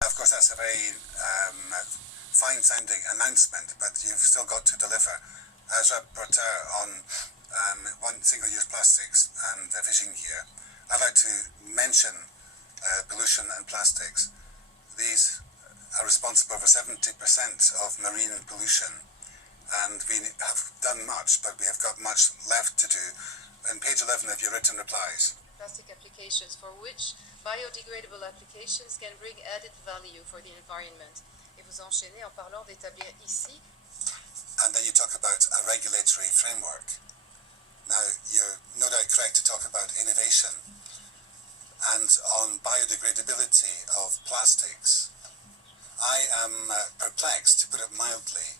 Of course, that's a very fine-sounding announcement, but you've still got to deliver. As rapporteur on single-use plastics and fishing gear, I'd like to mention pollution and plastics. These are responsible for 70% of marine pollution, and we have done much, but we have got much left to do. On page 11 of your written replies. Plastic applications for which biodegradable applications can bring added value for the environment. Et vous enchaînez en parlant d'établir ici. And then you talk about a regulatory framework. Now, you're no doubt correct to talk about innovation. And on biodegradability of plastics, I am perplexed, to put it mildly,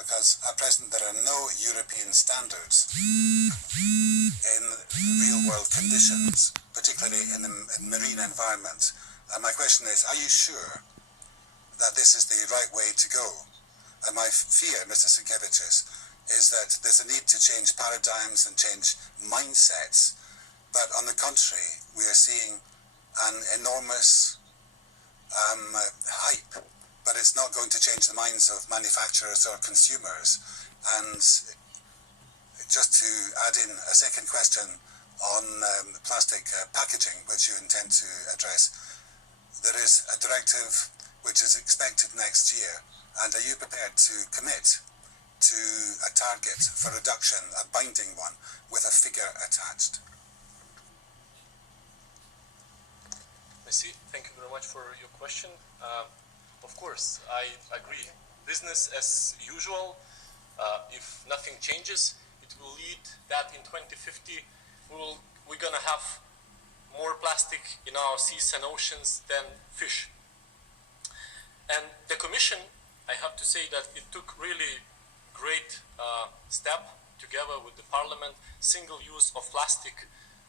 because at present there are no European standards in real-world conditions, particularly in the marine environment. And my question is, are you sure that this is the right way to go? And my fear, Mr. Sinkevicius, is that there's a need to change paradigms and change mindsets, but on the contrary, we are seeing an enormous hype, but it's not going to change the minds of manufacturers or consumers. And just to add in a second question on plastic packaging, which you intend to address, there is a directive which is expected next year, and are you prepared to commit to a target for reduction, a binding one, with a figure attached? Merci, thank you very much for your question. Of course, I agree. Business as usual. If nothing changes, it will lead that in 2050 we're gonna have more plastic in our seas and oceans than fish. And the Commission, I have to say that it took really great step together with the Parliament. Single use of plastic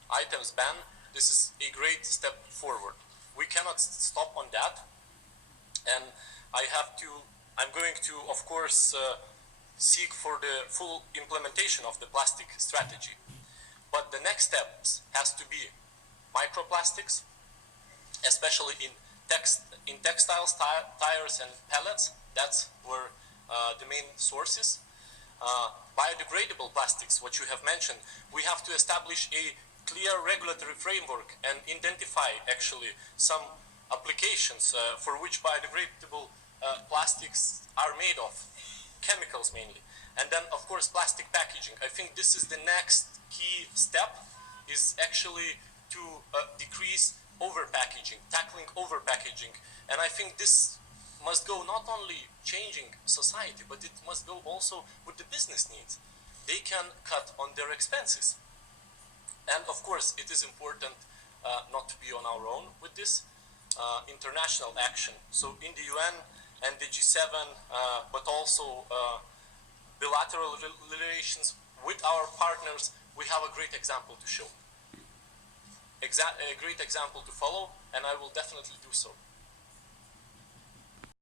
items ban. This is a great step forward. We cannot stop on that, and I'm going to, of course, seek for the full implementation of the plastic strategy. But the next steps has to be microplastics, especially in textiles, tires and pellets. That's where the main sources. Biodegradable plastics, what you have mentioned, we have to establish a clear regulatory framework and identify actually some applications for which biodegradable plastics are made of, chemicals mainly. And then of course plastic packaging. I think this is the next key step, is actually to decrease overpackaging, tackling overpackaging. And I think this must go not only changing society, but it must go also with the business needs. They can cut on their expenses. And of course, it is important not to be on our own with this international action. So in the UN and the G7, but also bilateral relations with our partners, we have a great example to show. A great example to follow, and I will definitely do so.